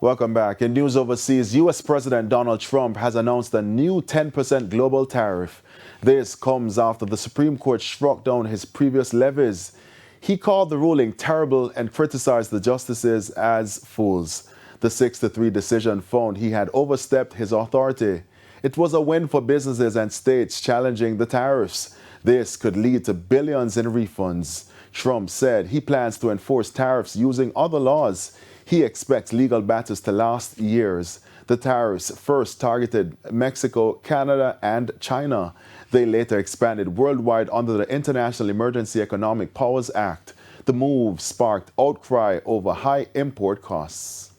Welcome back. In news overseas, U.S. President Donald Trump has announced a new 10% global tariff. This comes after the Supreme Court struck down his previous levies. He called the ruling terrible and criticized the justices as fools. The 6-3 decision found he had overstepped his authority. It was a win for businesses and states challenging the tariffs. This could lead to billions in refunds. Trump said he plans to enforce tariffs using other laws. He expects legal battles to last years. The tariffs first targeted Mexico, Canada, and China. They later expanded worldwide under the International Emergency Economic Powers Act. The move sparked outcry over high import costs.